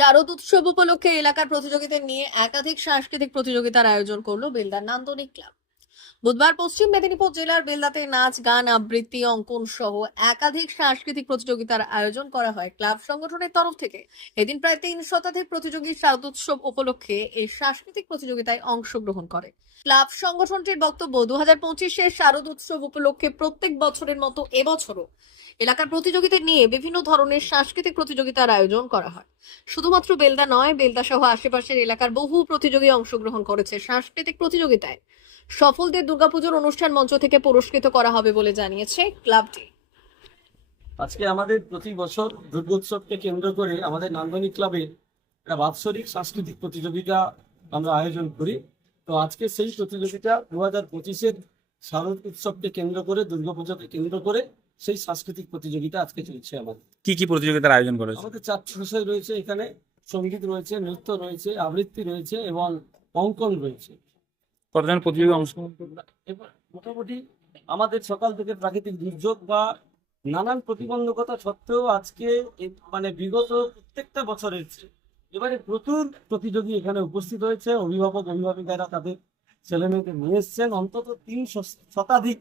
শারদ উৎসব উপলক্ষে এলাকার প্রতিযোগিতা নিয়ে একাধিক সাংস্কৃতিক প্রতিযোগিতার আয়োজন করল বেলদার নান্দনিক ক্লাব। বুধবার পশ্চিম মেদিনীপুর জেলার বেলদাতে নাচ, গান, আবৃত্তি, অঙ্কন সহ একাধিক সাংস্কৃতিক প্রতিযোগিতার আয়োজন করা হয় ক্লাব সংগঠনের তরফ থেকে। এদিন প্রায় তিন শতাধিক প্রতিযোগী শারদ উৎসব উপলক্ষে এই সাংস্কৃতিক প্রতিযোগিতায় অংশগ্রহণ করে। ক্লাব সংগঠনটির বক্তব্য দু হাজার পঁচিশের শারদ উৎসব উপলক্ষে প্রত্যেক বছরের মতো এবছরও এলাকার প্রতিযোগিতা নিয়ে বিভিন্ন ধরনের সাংস্কৃতিক প্রতিযোগিতার আয়োজন করা হয়। শুধুমাত্র বেলদা নয় বেলদা সহ আশেপাশের এলাকার বহু প্রতিযোগী অংশগ্রহণ করেছে সাংস্কৃতিক প্রতিযোগিতায়। সফলদের দুর্গাপুজোর অনুষ্ঠান মঞ্চ থেকে পুরস্কৃত করা হবে বলে জানিয়েছে ক্লাবটি আজকে আমাদের প্রতি বছর দুর্গোৎসবকে কেন্দ্র করে আমাদের নান্দনিক ক্লাবে একটা বাৎসরিক সাংস্কৃতিক প্রতিযোগিতা আমরা আয়োজন করি। তো আজকে সেই প্রতিযোগিতা দু হাজার পঁচিশের শারদ উৎসবকে কেন্দ্র করে দুর্গাপুজোকে কেন্দ্র করে সেই সাংস্কৃতিক প্রতিযোগিতা আজকে চলছে আমাদের। কি কি প্রতিযোগিতার আয়োজন করেছে আমাদের চারটি বিষয় রয়েছে এখানে সংগীত রয়েছে নৃত্য রয়েছে আবৃত্তি রয়েছে এবং অঙ্কন রয়েছে। কতজন প্রতিযোগী অংশগ্রহণ মোটামুটি আমাদের সকাল থেকে প্রাকৃতিক দুর্যোগ বা নানান প্রতিবন্ধকতা সত্ত্বেও আজকে মানে বিগত প্রত্যেকটা বছরের এবারে প্রচুর প্রতিযোগী এখানে উপস্থিত হয়েছে। অভিভাবক অভিভাবিকারা তাদের ছেলে মেয়েদের নিয়ে এসছেন। অন্তত তিন শতাধিক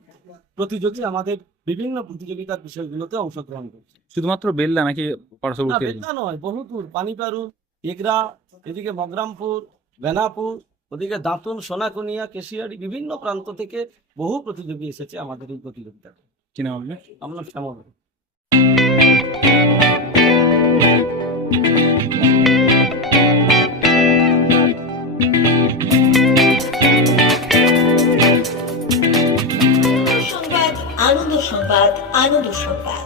প্রতিযোগী আমাদের বিভিন্ন প্রতিযোগিতার বিষয়গুলোতে অংশগ্রহণ করছে। শুধুমাত্র বেলদা নাকি পার্শ্ববর্তী? নয় বহুদূর। পানিপারু এগরা এদিকে মগরামপুর বেনাপুর ওদিকে দাঁতন সোনাকুনিয়া কেশিয়ারি বিভিন্ন প্রান্ত থেকে বহু প্রতিযোগী এসেছে আমাদের এই প্রতিযোগিতাতে কি নাম আপনার? আমরা শ্যামল। সংবাদ আনন্দ সংবাদ আনন্দ সংবাদ।